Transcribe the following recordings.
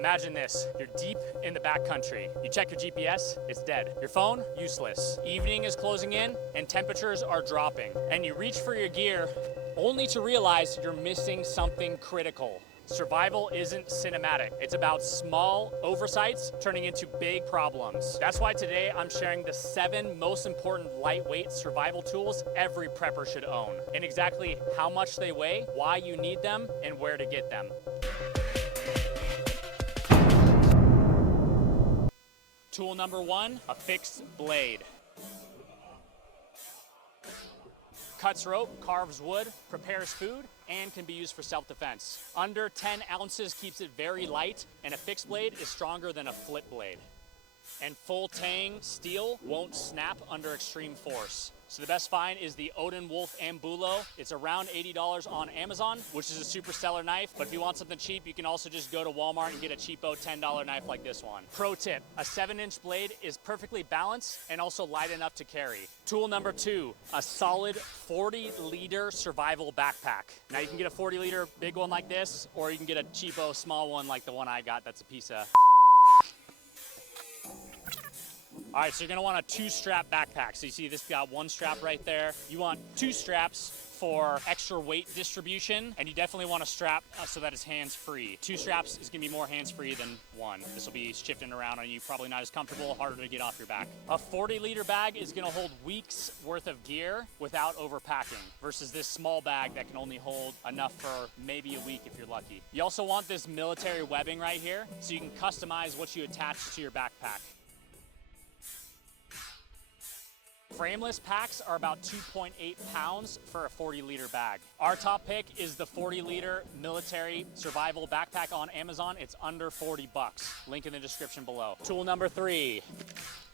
Imagine this, you're deep in the backcountry. You check your GPS, it's dead. Your phone, useless. Evening is closing in and temperatures are dropping. And you reach for your gear only to realize you're missing something critical. Survival isn't cinematic. It's about small oversights turning into big problems. That's why today I'm sharing the 7 most important lightweight survival tools every prepper should own, and exactly how much they weigh, why you need them, and where to get them. Tool number 1, a fixed blade. Cuts rope, carves wood, prepares food, and can be used for self-defense. Under 10 ounces keeps it very light, and a fixed blade is stronger than a flip blade. And full tang steel won't snap under extreme force. So the best find is the Odin Wolf Ambulo. It's around $80 on Amazon, which is a super stellar knife. But if you want something cheap, you can also just go to Walmart and get a cheapo $10 knife like this one. Pro tip, a 7-inch blade is perfectly balanced and also light enough to carry. Tool number 2, a solid 40-liter survival backpack. Now you can get a 40-liter big one like this, or you can get a cheapo small one like the one I got that's a piece of... All right, so you're gonna want a 2-strap backpack. So you see this got 1 strap right there. You want 2 straps for extra weight distribution, and you definitely want a strap so that it's hands-free. 2 straps is gonna be more hands-free than 1. This will be shifting around on you, probably not as comfortable, harder to get off your back. A 40-liter bag is gonna hold weeks worth of gear without overpacking, versus this small bag that can only hold enough for maybe a week if you're lucky. You also want this military webbing right here, so you can customize what you attach to your backpack. Frameless packs are about 2.8 pounds for a 40-liter bag. Our top pick is the 40-liter military survival backpack on Amazon. It's under 40 bucks. Link in the description below. Tool number 3.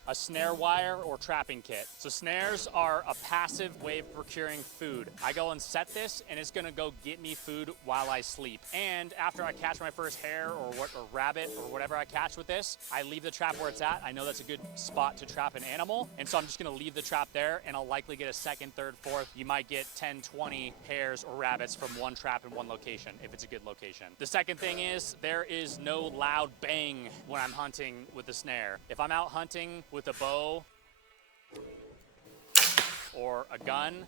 A snare wire or trapping kit. So snares are a passive way of procuring food. I go and set this and it's gonna go get me food while I sleep. And after I catch my first hare or rabbit or whatever I catch with this, I leave the trap where it's at. I know that's a good spot to trap an animal. And so I'm just gonna leave the trap there and I'll likely get a 2nd, 3rd, 4th. You might get 10, 20 hares or rabbits from one trap in one location if it's a good location. The second thing is there is no loud bang when I'm hunting with the snare. If I'm out hunting with a bow or a gun,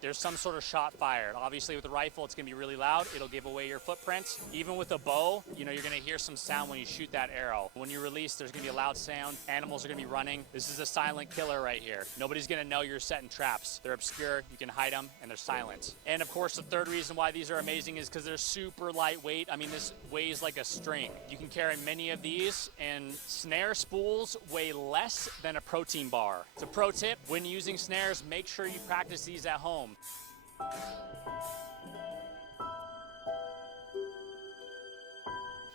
there's some sort of shot fired. Obviously with a rifle, it's gonna be really loud. It'll give away your footprint. Even with a bow, you know, you're gonna hear some sound when you shoot that arrow. When you release, there's gonna be a loud sound. Animals are gonna be running. This is a silent killer right here. Nobody's gonna know you're setting traps. They're obscure, you can hide them, and they're silent. And of course, the third reason why these are amazing is because they're super lightweight. I mean, this weighs like a string. You can carry many of these, and snare spools weigh less than a protein bar. It's a pro tip, when using snares, make sure you practice these at home.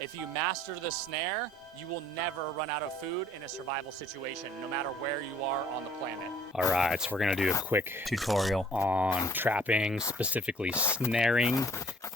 If you master the snare, you will never run out of food in a survival situation, no matter where you are on the planet. All right, so we're gonna do a quick tutorial on trapping, specifically snaring.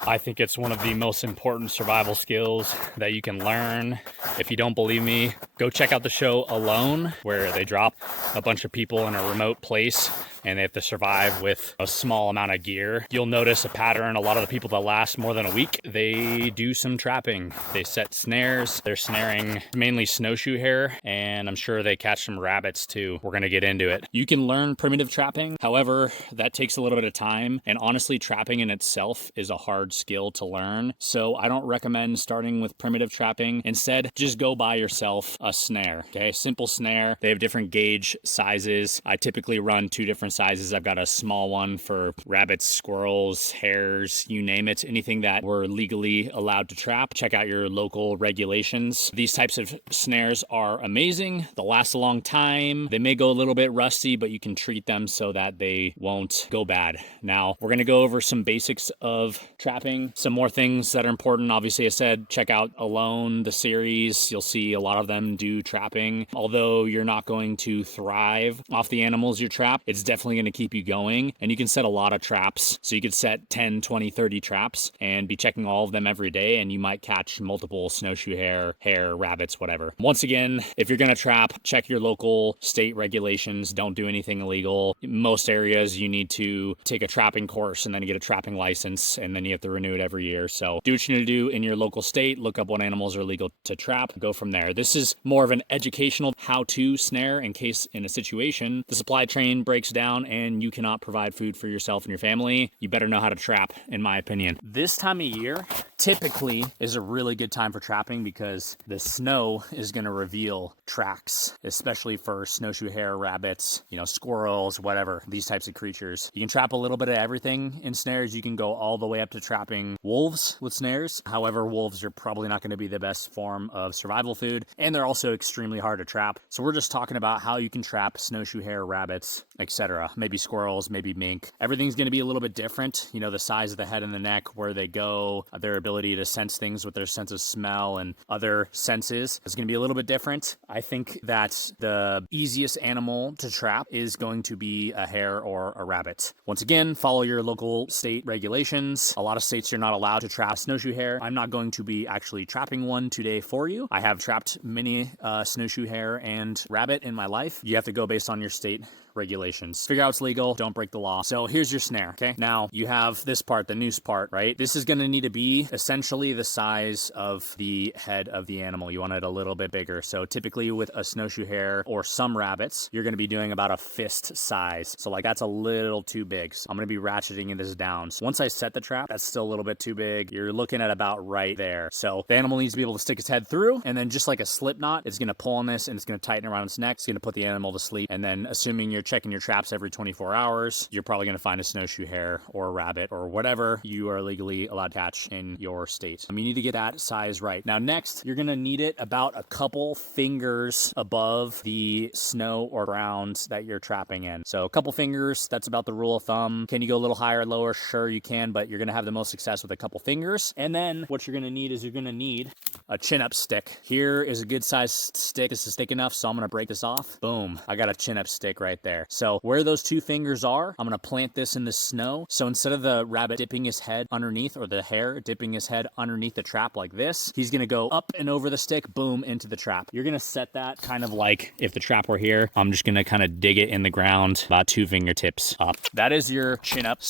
I think it's one of the most important survival skills that you can learn. If you don't believe me, go check out the show Alone, where they drop a bunch of people in a remote place and they have to survive with a small amount of gear. You'll notice a pattern. A lot of the people that last more than a week, they do some trapping. They set snares. They're snaring mainly snowshoe hare, and I'm sure they catch some rabbits too. We're gonna get into it. You can learn primitive trapping. However, that takes a little bit of time, and honestly, trapping in itself is a hard skill to learn. So I don't recommend starting with primitive trapping. Instead, just go buy yourself a snare, okay? Simple snare. They have different gauge sizes. I typically run 2 different sizes. I've got a small one for rabbits, squirrels, hares, you name it, anything that we're legally allowed to trap. Check out your local regulations. These types of snares are amazing. They'll last a long time. They may go a little bit rusty, but you can treat them so that they won't go bad. Now, we're gonna go over some basics of trapping, some more things that are important. Obviously, I said, check out Alone, the series. You'll see a lot of them do trapping. Although you're not going to thrive off the animals you trap, it's definitely definitely going to keep you going, and you can set a lot of traps. So you could set 10, 20, 30 traps and be checking all of them every day, and you might catch multiple snowshoe hare, rabbits, whatever. Once again, if you're going to trap, check your local state regulations. Don't do anything illegal. In most areas, you need to take a trapping course and then get a trapping license, and then you have to renew it every year. So do what you need to do in your local state. Look up what animals are legal to trap. Go from there. This is more of an educational how-to snare in case in a situation the supply chain breaks down and you cannot provide food for yourself and your family. You better know how to trap, in my opinion. This time of year typically is a really good time for trapping because the snow is going to reveal tracks, especially for snowshoe hare, rabbits, squirrels, whatever, these types of creatures. You can trap a little bit of everything in snares. You can go all the way up to trapping wolves with snares. However, wolves are probably not going to be the best form of survival food, and they're also extremely hard to trap. So we're just talking about how you can trap snowshoe hare, rabbits, etc. Maybe squirrels, maybe mink. Everything's going to be a little bit different. The size of the head and the neck, where they go, their ability to sense things with their sense of smell and other senses is going to be a little bit different. I think that the easiest animal to trap is going to be a hare or a rabbit. Once again, follow your local state regulations. A lot of states you're not allowed to trap snowshoe hare. I'm not going to be actually trapping one today for you. I have trapped many snowshoe hare and rabbit in my life. You have to go based on your state regulations. Figure out what's legal, don't break the law. So here's your snare, okay? Now you have this part, the noose part, right? This is gonna need to be essentially the size of the head of the animal. You want it a little bit bigger. So typically with a snowshoe hare or some rabbits, you're gonna be doing about a fist size. So like that's a little too big. So I'm gonna be ratcheting this down. So once I set the trap, that's still a little bit too big. You're looking at about right there. So the animal needs to be able to stick its head through, and then just like a slip knot, it's gonna pull on this and it's gonna tighten around its neck. It's gonna put the animal to sleep. And then assuming you're checking your traps every 24 hours, you're probably going to find a snowshoe hare or a rabbit or whatever you are legally allowed to catch in your state. You need to get that size right. Now next, you're going to need it about a couple fingers above the snow or ground that you're trapping in. So a couple fingers, that's about the rule of thumb. Can you go a little higher or lower? Sure you can, but you're going to have the most success with a couple fingers. And then what you're going to need is you're going to need a chin-up stick. Here is a good sized stick. This is thick enough, so I'm going to break this off. Boom. I got a chin-up stick right there. So where those two fingers are, I'm going to plant this in the snow. So instead of the rabbit dipping his head underneath, or the hare dipping his head underneath the trap like this, he's going to go up and over the stick, boom, into the trap. You're going to set that kind of like if the trap were here. I'm just going to kind of dig it in the ground about 2 fingertips up. That is your chin up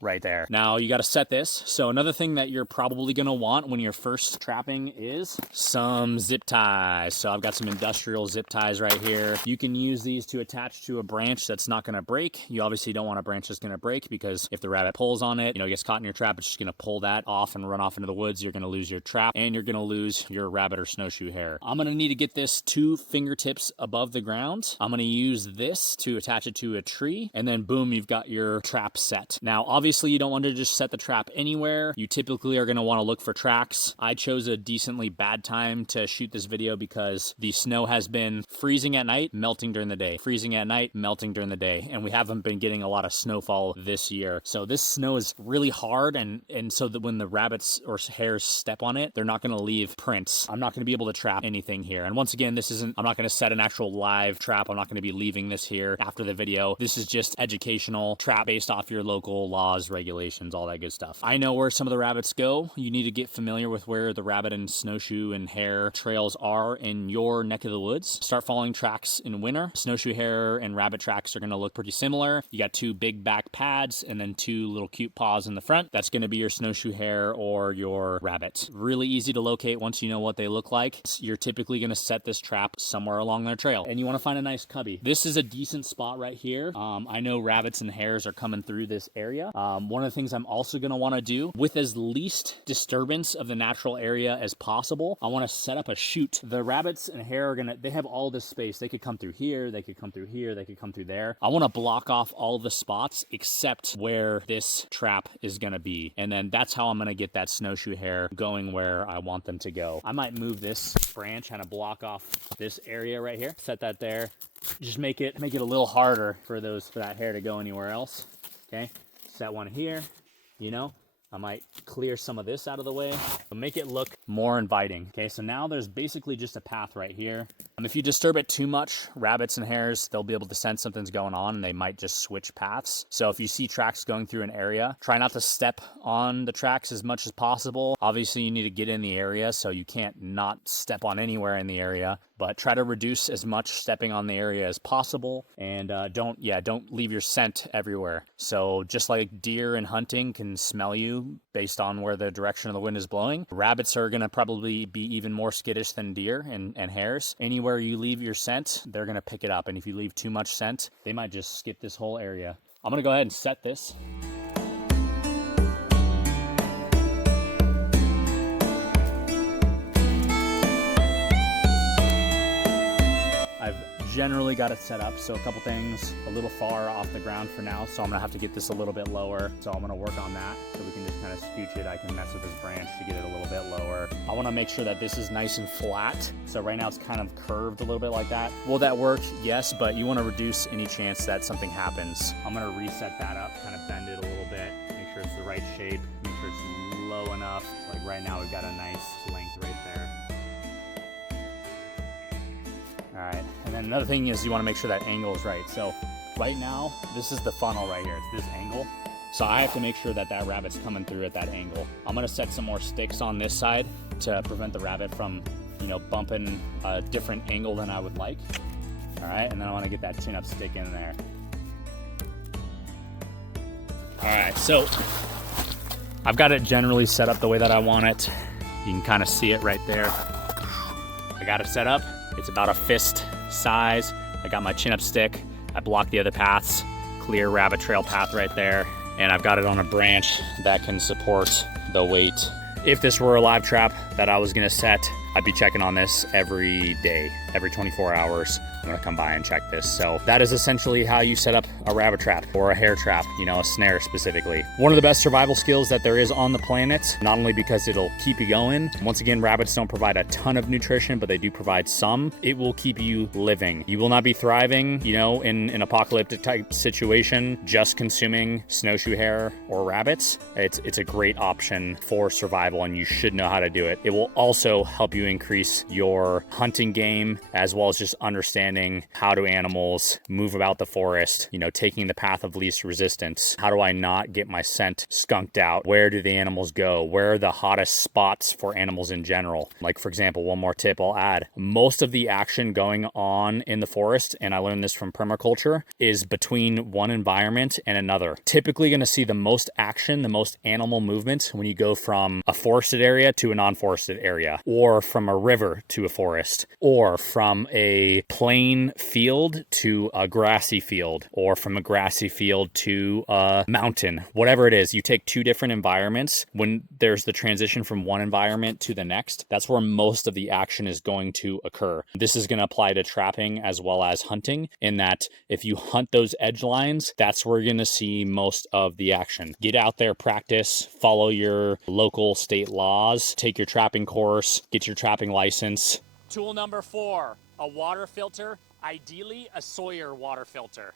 right there. Now you got to set this. So another thing that you're probably going to want when you're first trapping is some zip ties. So I've got some industrial zip ties right here. You can use these to attach to a branch that's not going to break. You obviously don't want a branch that's going to break, because if the rabbit pulls on it, gets caught in your trap, it's just going to pull that off and run off into the woods. You're going to lose your trap, and you're going to lose your rabbit or snowshoe hare. I'm going to need to get this 2 fingertips above the ground. I'm going to use this to attach it to a tree, and then boom, you've got your trap set. Now, obviously you don't want to just set the trap anywhere. You typically are going to want to look for tracks. I chose a decently bad time to shoot this video because the snow has been freezing at night, melting during the day, freezing at night, melting during the day, and we haven't been getting a lot of snowfall this year. So this snow is really hard, and so that when the rabbits or hares step on it, they're not going to leave prints. I'm not going to be able to trap anything here. And once again, I'm not going to set an actual live trap. I'm not going to be leaving this here after the video. This is just educational trap based off your local laws, regulations, all that good stuff. I know where some of the rabbits go. You need to get familiar with where the rabbit and snowshoe and hare trails are in your neck of the woods. Start following tracks in winter. Snowshoe hare and rabbit tracks are going to look pretty similar. You got 2 big back pads and then 2 little cute paws in the front. That's going to be your snowshoe hare or your rabbit. Really easy to locate once you know what they look like. You're typically going to set this trap somewhere along their trail, and you want to find a nice cubby. This is a decent spot right here. I know rabbits and hares are coming through this area. One of the things I'm also going to want to do, with as least disturbance of the natural area as possible, I want to set up a chute. The rabbits and hare they have all this space. They could come through here, they could come through here, they could come through there. I want to block off all the spots except where this trap is going to be. And then that's how I'm going to get that snowshoe hare going where I want them to go. I might move this branch, kind of block off this area right here, set that there. Just make it a little harder for that hare to go anywhere else. Okay, set one here, I might clear some of this out of the way to make it look more inviting. Okay, so now there's basically just a path right here. If you disturb it too much, rabbits and hares, they'll be able to sense something's going on and they might just switch paths. So if you see tracks going through an area, try not to step on the tracks as much as possible. Obviously, you need to get in the area, so you can't not step on anywhere in the area, but try to reduce as much stepping on the area as possible. And don't leave your scent everywhere. So just like deer and hunting can smell you based on where the direction of the wind is blowing, rabbits are going to probably be even more skittish than deer and hares. Anywhere you leave your scent, they're going to pick it up. And if you leave too much scent, they might just skip this whole area. I'm going to go ahead and set this. I've generally got it set up, so a couple things a little far off the ground for now, so I'm gonna have to get this a little bit lower. So I'm gonna work on that so we can just kind of scooch it. I can mess with this branch to get it a little bit lower. I want to make sure that this is nice and flat. So right now it's kind of curved a little bit like that. Will that work? Yes, but you want to reduce any chance that something happens. I'm gonna reset that up, kind of bend it a little bit, make sure it's the right shape, make sure it's low enough. Like right now we've got a nice length right there. All right, and then another thing is you want to make sure that angle is right. So right now, this is the funnel right here. It's this angle. So I have to make sure that that rabbit's coming through at that angle. I'm gonna set some more sticks on this side to prevent the rabbit from, bumping a different angle than I would like. All right, and then I want to get that chin up stick in there. All right, so I've got it generally set up the way that I want it. You can kind of see it right there. I got it set up. It's about a fist size. I got my chin up stick. I blocked the other paths, clear rabbit trail path right there. And I've got it on a branch that can support the weight. If this were a live trap that I was gonna set, I'd be checking on this every day, every 24 hours. I'm gonna come by and check this. So that is essentially how you set up a rabbit trap or a hare trap, a snare specifically. One of the best survival skills that there is on the planet, not only because it'll keep you going. Once again, rabbits don't provide a ton of nutrition, but they do provide some. It will keep you living. You will not be thriving, in an apocalyptic type situation, just consuming snowshoe hare or rabbits. It's a great option for survival and you should know how to do it. It will also help you increase your hunting game as well as just understanding how do animals move about the forest, taking the path of least resistance. How do I not get my scent skunked out? Where do the animals go? Where are the hottest spots for animals in general? Like, for example, one more tip I'll add. Most of the action going on in the forest, and I learned this from permaculture, is between one environment and another. Typically going to see the most action, the most animal movement when you go from a forested area to a non-forested area, or from a river to a forest, or from a plain field to a grassy field, or from a grassy field to a mountain. Whatever it is, you take two different environments. When there's the transition from one environment to the next, that's where most of the action is going to occur. This is going to apply to trapping as well as hunting, in that if you hunt those edge lines, that's where you're going to see most of the action. Get out there, practice, follow your local state laws, take your trapping course, get your trapping license. Tool number 4, a water filter, ideally a Sawyer water filter.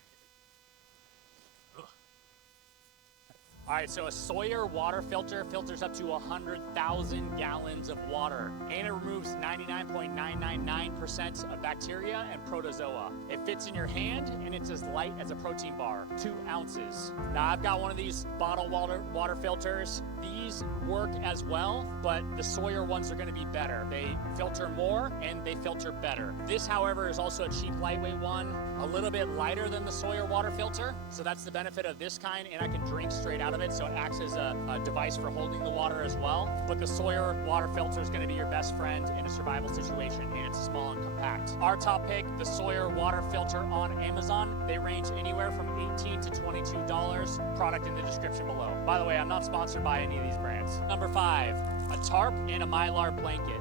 All right, so a Sawyer water filter filters up to 100,000 gallons of water, and it removes 99.999% of bacteria and protozoa. It fits in your hand, and it's as light as a protein bar, 2 ounces. Now, I've got one of these bottle water filters. These work as well, but the Sawyer ones are gonna be better. They filter more, and they filter better. This, however, is also a cheap, lightweight one, a little bit lighter than the Sawyer water filter, so that's the benefit of this kind, and I can drink straight out of it, so it acts as a device for holding the water as well. But the Sawyer water filter is going to be your best friend in a survival situation, and it's small and compact. Our top pick, the Sawyer water filter on Amazon. They range anywhere from $18 to $22. Product in the description below. By the way, I'm not sponsored by any of these brands. Number 5, a tarp and a Mylar blanket.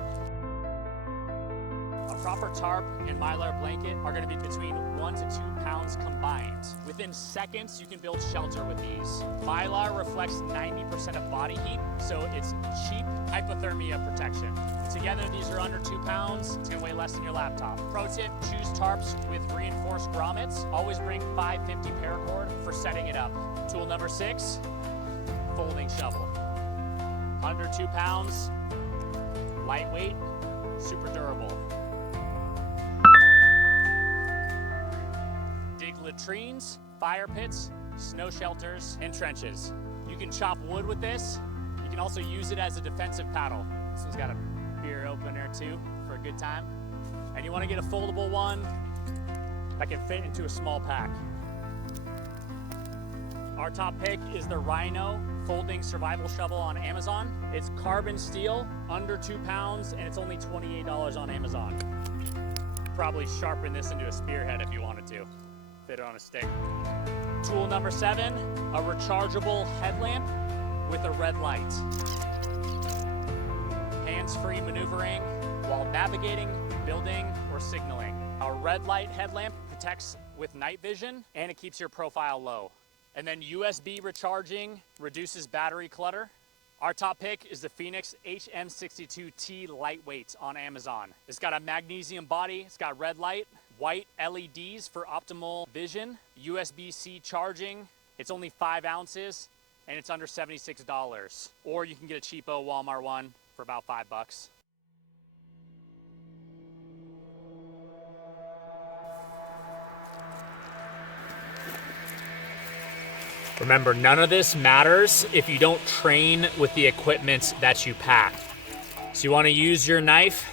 A proper tarp and Mylar blanket are going to be between 1 to 2 pounds combined. Within seconds, you can build shelter with these. Mylar reflects 90% of body heat, so it's cheap hypothermia protection. Together, these are under 2 pounds. It's going to weigh less than your laptop. Pro tip, choose tarps with reinforced grommets. Always bring 550 paracord for setting it up. Tool number 6, folding shovel. Under 2 pounds, lightweight, super durable. Dig latrines, fire pits, snow shelters, and trenches. You can chop wood with this. You can also use it as a defensive paddle. This one's got a beer opener too for a good time. And you want to get a foldable one that can fit into a small pack. Our top pick is the Rhino folding survival shovel on Amazon. It's carbon steel, under 2 pounds, and it's only $28 on Amazon. Probably sharpen this into a spearhead if you wanted to. Fit it on a stick. Tool number 7, a rechargeable headlamp with a red light. Hands-free maneuvering while navigating, building, or signaling. Our red light headlamp protects with night vision, and it keeps your profile low. And then USB recharging reduces battery clutter. Our top pick is the Phoenix HM62T Lightweight on Amazon. It's got a magnesium body, it's got red light, white LEDs for optimal vision, USB-C charging. It's only 5 ounces, and it's under $76. Or you can get a cheapo Walmart one for about $5. Remember, none of this matters if you don't train with the equipment that you pack. So you want to use your knife.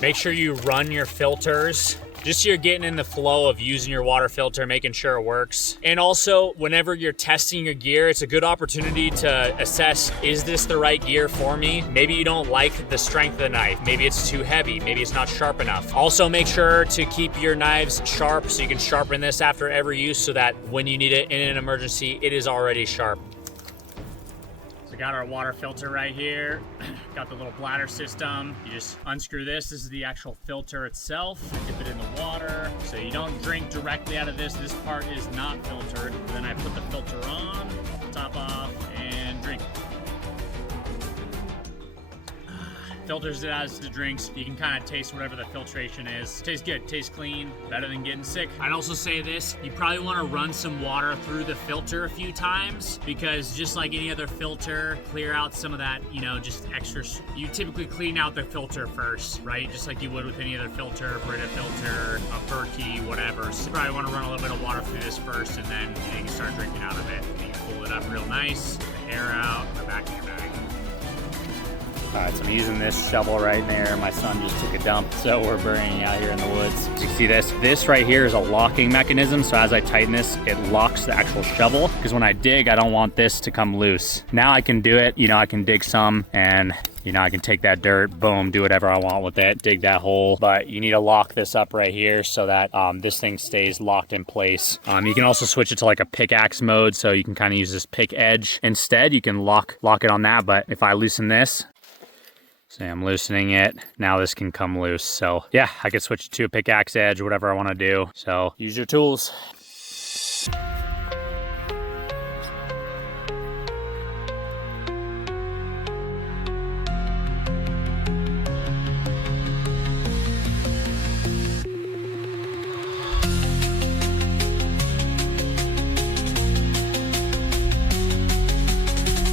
Make sure you run your filters, just so you're getting in the flow of using your water filter, making sure it works. And also, whenever you're testing your gear, it's a good opportunity to assess, is this the right gear for me? Maybe you don't like the strength of the knife. Maybe it's too heavy. Maybe it's not sharp enough. Also, make sure to keep your knives sharp so you can sharpen this after every use so that when you need it in an emergency, it is already sharp. So got our water filter right here. Got the little bladder system. You just unscrew this. This is the actual filter itself. Dip it in the water. So you don't drink directly out of this. This part is not filtered. Then I put the filter on, top off, and drink. Filters it as the drinks. You can kind of taste whatever the filtration is. Tastes good, tastes clean, better than getting sick. I'd also say this, you probably want to run some water through the filter a few times, because just like any other filter, clear out some of that, you know, just extra. You typically clean out the filter first, right? Just like you would with any other filter, Brita filter, a Berkey, whatever. So you probably want to run a little bit of water through this first, and then you can start drinking out of it. You can pull it up real nice, get the air out, and the back of your bag. All right, so I'm using this shovel right there. My son just took a dump, so we're burying out here in the woods. You see this? This right here is a locking mechanism, so as I tighten this, it locks the actual shovel, because when I dig, I don't want this to come loose. Now I can do it, you know, I can dig some, and you know, I can take that dirt, boom, do whatever I want with it, dig that hole, but you need to lock this up right here so that this thing stays locked in place. You can also switch it to like a pickaxe mode, so you can kind of use this pick edge instead. You can lock it on that, but if I loosen this, see, I'm loosening it. Now this can come loose. So yeah, I could switch it to a pickaxe edge, whatever I want to do. So use your tools.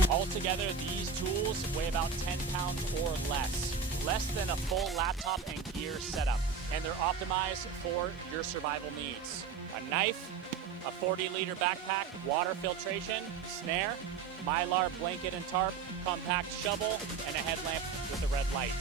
Altogether, these tools weigh about 10 pounds or less than a full laptop and gear setup, and they're optimized for your survival needs. A knife, a 40-liter backpack, water filtration, snare, Mylar blanket and tarp, compact shovel, and a headlamp with a red light.